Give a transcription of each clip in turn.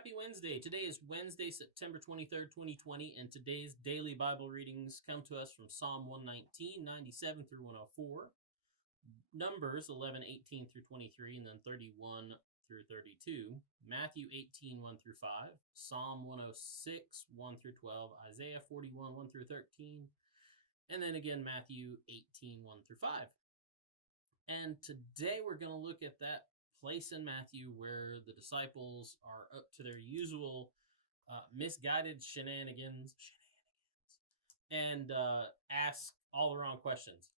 Happy Wednesday. Today is Wednesday, September 23rd, 2020, and today's daily Bible readings come to us from Psalm 119, 97 through 104, Numbers 11, 18 through 23, and then 31 through 32, Matthew 18, 1 through 5, Psalm 106, 1 through 12, Isaiah 41, 1 through 13, and then again Matthew 18, 1 through 5. And today we're going to look at that place in Matthew where the disciples are up to their usual misguided shenanigans and ask all the wrong questions.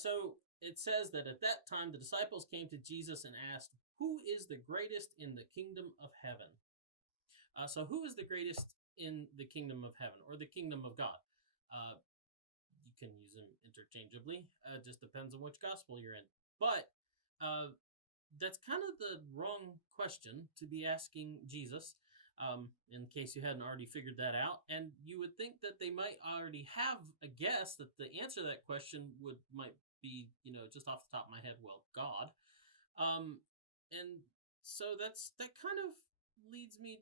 So it says that at that time the disciples came to Jesus and asked, "Who is the greatest in the kingdom of heaven?" So who is the greatest in the kingdom of heaven or the kingdom of God? You can use them interchangeably. Just depends on which gospel you're in. But that's kind of the wrong question to be asking Jesus, in case you hadn't already figured that out. And you would think that they might already have a guess that the answer to that question might be, just off the top of my head, well, God. And so that kind of leads me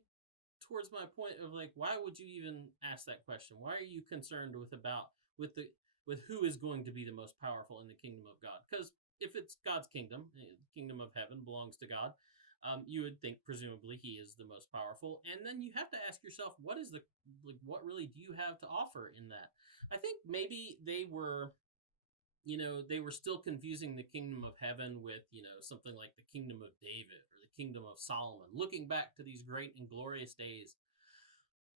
towards my point of like, why would you even ask that question? Why are you concerned with who is going to be the most powerful in the kingdom of God? Because if it's God's kingdom, the kingdom of heaven belongs to God, you would think presumably he is the most powerful. And then you have to ask yourself, what really do you have to offer in that? I think maybe they were still confusing the kingdom of heaven with, something like the kingdom of David or the kingdom of Solomon, looking back to these great and glorious days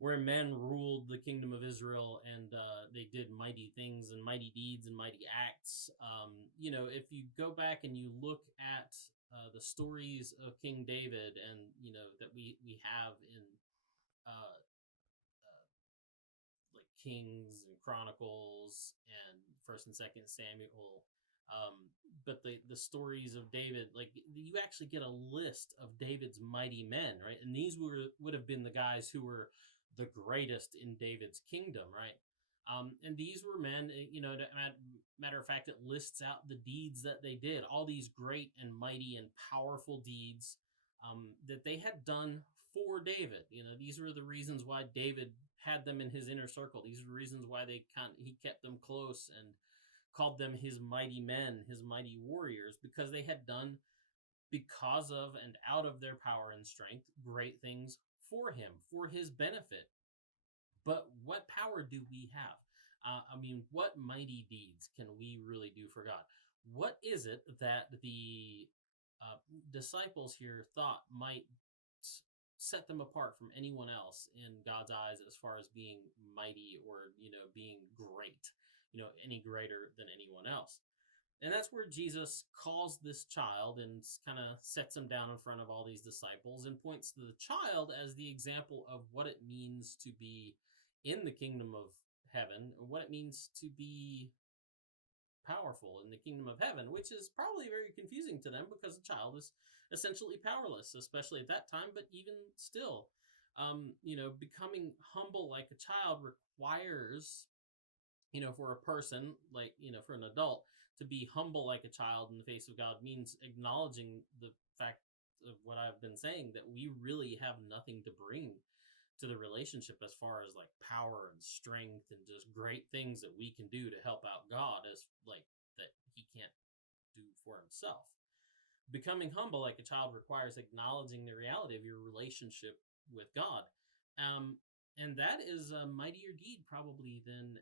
where men ruled the kingdom of Israel and they did mighty things and mighty deeds and mighty acts. If you go back and you look at the stories of King David and, that we have in like Kings and Chronicles and 1st and 2nd Samuel, but the stories of David, like you actually get a list of David's mighty men, right? And these would have been the guys who were the greatest in David's kingdom, right? And these were men, matter of fact, it lists out the deeds that they did, all these great and mighty and powerful deeds that they had done for David. These were the reasons why David had them in his inner circle. These are the reasons why he kept them close and called them his mighty men, his mighty warriors, because they had done, because of and out of their power and strength, great things for him, for his benefit. But what power do we have? What mighty deeds can we really do for God? What is it that the disciples here thought might set them apart from anyone else in God's eyes as far as being mighty or, being great, any greater than anyone else? And that's where Jesus calls this child and kind of sets him down in front of all these disciples and points to the child as the example of what it means to be in the kingdom of heaven, what it means to be powerful in the kingdom of heaven, which is probably very confusing to them because the child is essentially powerless, especially at that time, but even still, becoming humble like a child requires, for a person, like, for an adult, to be humble like a child in the face of God means acknowledging the fact of what I've been saying, that we really have nothing to bring to the relationship as far as like power and strength and just great things that we can do to help out God, as like that he can't do for himself. Becoming humble like a child requires acknowledging the reality of your relationship with God. And that is a mightier deed probably than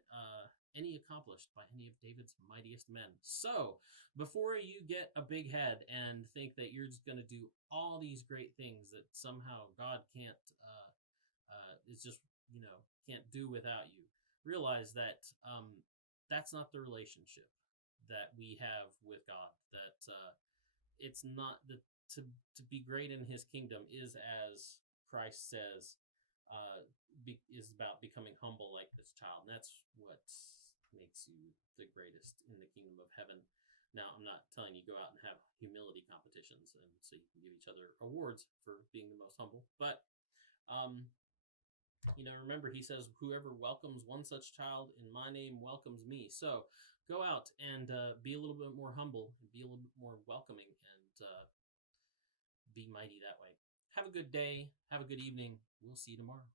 any accomplished by any of David's mightiest men. So before you get a big head and think that you're just going to do all these great things that somehow God can't can't do without you, realize that that's not the relationship that we have with God. That it's not that to be great in his kingdom is, as Christ says, is about becoming humble like this child. And that's what makes you the greatest in the kingdom of heaven. Now, I'm not telling you go out and have humility competitions and so you can give each other awards for being the most humble. But, remember, he says, whoever welcomes one such child in my name welcomes me. So go out and be a little bit more humble, and be a little bit more welcoming, and be mighty that way. Have a good day. Have a good evening. We'll see you tomorrow.